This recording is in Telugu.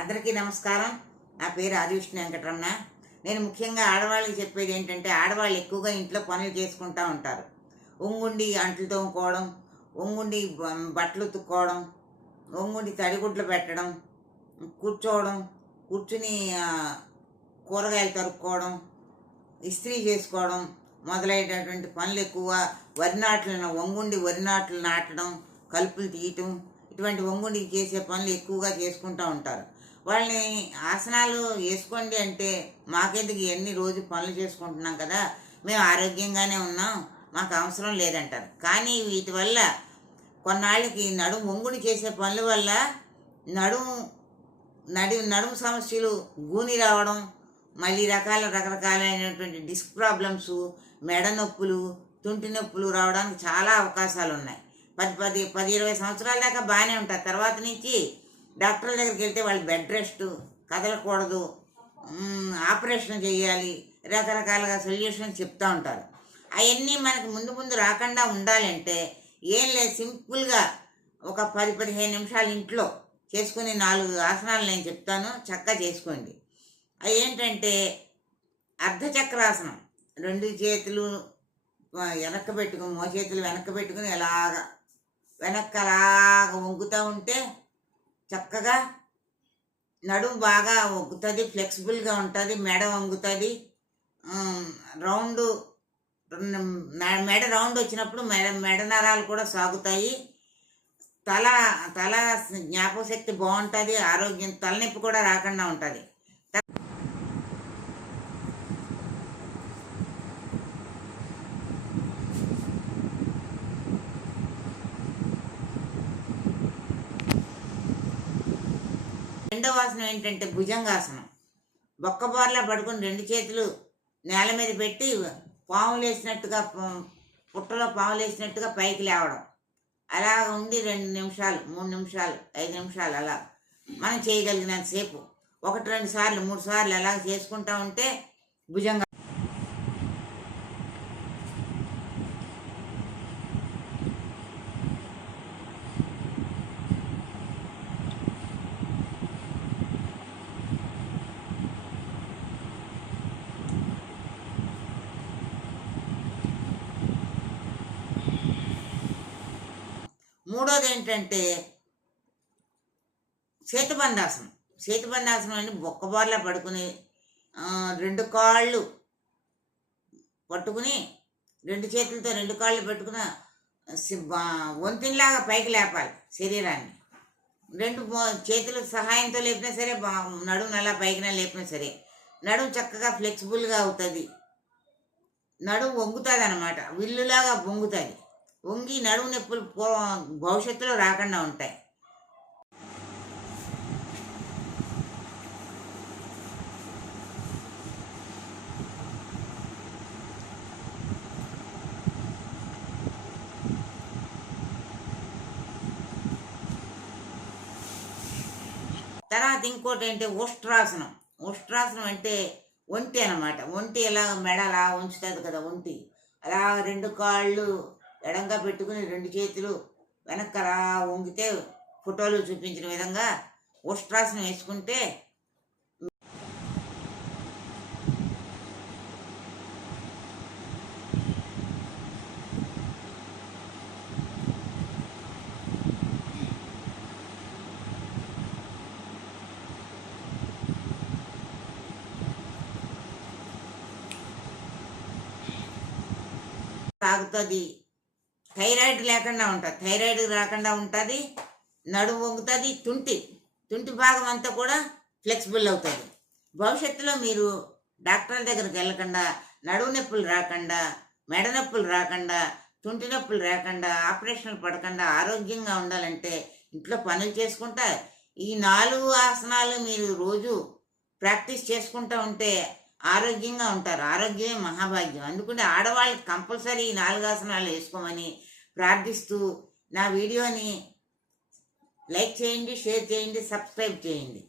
అందరికీ నమస్కారం. నా పేరు ఆదివిష్ణు వెంకటరమణ. నేను ముఖ్యంగా ఆడవాళ్ళకి చెప్పేది ఏంటంటే, ఆడవాళ్ళు ఎక్కువగా ఇంట్లో పనులు చేసుకుంటూ ఉంటారు. ఒంగుండి అంట్లు తోముకోవడం, ఒంగుండి బట్టలు ఉతుక్కోవడం, ఒంగుండి తడిగుడ్లు పెట్టడం, కూర్చోవడం, కూర్చుని కూరగాయలు తరుక్కోవడం, ఇస్త్రీ చేసుకోవడం మొదలైనటువంటి పనులు ఎక్కువ. ఒంగుండి వరి నాట్లు నాటడం, కలుపులు తీయటం, ఇటువంటి ఒంగుండి చేసే పనులు ఎక్కువగా చేసుకుంటూ ఉంటారు. వాళ్ళని ఆసనాలు వేసుకోండి అంటే, మాకెందుకు ఎన్ని రోజు పనులు చేసుకుంటున్నాం కదా, మేము ఆరోగ్యంగానే ఉన్నాం, మాకు అవసరం లేదంటారు. కానీ వీటి వల్ల కొన్నాళ్ళకి ఒంగుడి చేసే పనుల వల్ల నడుము నడుము సమస్యలు, గూని రావడం, మళ్ళీ రకరకాలైనటువంటి డిస్క్ ప్రాబ్లమ్స్, మెడ నొప్పులు, తుంటి నొప్పులు రావడానికి చాలా అవకాశాలు ఉన్నాయి. 10-20 సంవత్సరాల దాకా బాగానే ఉంటారు. తర్వాత నుంచి డాక్టర్ల దగ్గరికి వెళ్తే వాళ్ళు బెడ్ రెస్ట్, కదలకూడదు, ఆపరేషన్ చేయాలి, రకరకాలుగా సొల్యూషన్స్ చెప్తూ ఉంటారు. అవన్నీ మనకు ముందు రాకుండా ఉండాలంటే ఏం లేదు, సింపుల్గా ఒక 10-15 నిమిషాలు ఇంట్లో చేసుకుని 4 ఆసనాలు నేను చెప్తాను, చక్కగా చేసుకోండి. అవి ఏంటంటే, అర్ధచక్రాసనం. 2 చేతులు వెనక్కి పెట్టుకుని, మోచేతులు వెనక్కి పెట్టుకుని వెనక్కి వంగుతూ ఉంటే చక్కగా నడుము బాగా వంగుతుంది, ఫ్లెక్సిబుల్గా ఉంటుంది, మెడ వంగుతుంది. మెడ రౌండ్ వచ్చినప్పుడు మెడ నరాలు కూడా సాగుతాయి. తల జ్ఞాపకశక్తి బాగుంటుంది, ఆరోగ్యం, తలనొప్పి కూడా రాకుండా ఉంటుంది. రెండవ ఆసనం ఏంటంటే భుజంగాసనం. బొక్కబోర్లా పడుకొని 2 చేతులు నేల మీద పెట్టి పాములు వేసినట్టుగా, పుట్టలో పాములు వేసినట్టుగా పైకి లేవడం. అలా ఉండి 2 నిమిషాలు, 3 నిమిషాలు, 5 నిమిషాలు అలా మనం చేయగలిగినంతసేపు 1-2 సార్లు, 3 సార్లు అలా చేసుకుంటూ ఉంటే భుజంగా. మూడోది ఏంటంటే సేతుబంధాసనం. సేతుబంధాసనం అంటే బొక్కబార్లా పడుకుని 2 కాళ్ళు పట్టుకుని, 2 చేతులతో 2 కాళ్ళు పెట్టుకుని వంతిలాగా పైకి లేపాలి శరీరాన్ని. 2 చేతుల సహాయంతో లేపినా సరే, నడుము అలా పైకినా లేపినా సరే, నడుము చక్కగా ఫ్లెక్సిబుల్గా అవుతుంది. నడుము వంగుతుంది అన్నమాట, విల్లులాగా వంగుతుంది. వంగి నడుము నొప్పులు భవిష్యత్తులో రాకుండా ఉంటాయి. తర్వాత ఇంకోటి ఏంటి, ఉష్ట్రాసనం. ఉష్ట్రాసనం అంటే ఒంటి అన్నమాట. ఒంటి ఎలా మెడ అలా ఉంచుతుంది కదా, ఒంటి అలా 2 కాళ్ళు ఎడంగా పెట్టుకుని 2 చేతులు వెనక్కి అలా వంగితే, ఫోటోలు చూపించిన విధంగా ఉష్ట్రాసనం వేసుకుంటే సాగుతుంది. థైరాయిడ్ లేకుండా ఉంటుంది, థైరాయిడ్ రాకుండా ఉంటుంది, నడుము వంగుతుంది, తుంటి భాగం అంతా కూడా ఫ్లెక్సిబుల్ అవుతుంది. భవిష్యత్తులో మీరు డాక్టర్ల దగ్గరికి వెళ్ళకుండా, నడుము నొప్పులు రాకుండా, మెడ నొప్పులు రాకుండా, తుంటి నొప్పులు రాకుండా, ఆపరేషన్లు పడకుండా ఆరోగ్యంగా ఉండాలంటే ఇంట్లో పనులు చేసుకుంటా ఈ 4 ఆసనాలు మీరు రోజు ప్రాక్టీస్ చేసుకుంటూ ఉంటే ఆరోగ్యంగా ఉంటారు. ఆరోగ్యమే మహాభాగ్యం. అందుకని ఆడవాళ్ళకి కంపల్సరీ ఈ 4 ఆసనాలు వేసుకోమని ప్రార్థిస్తూ, నా వీడియోని లైక్ చేయండి, షేర్ చేయండి, సబ్స్క్రైబ్ చేయండి.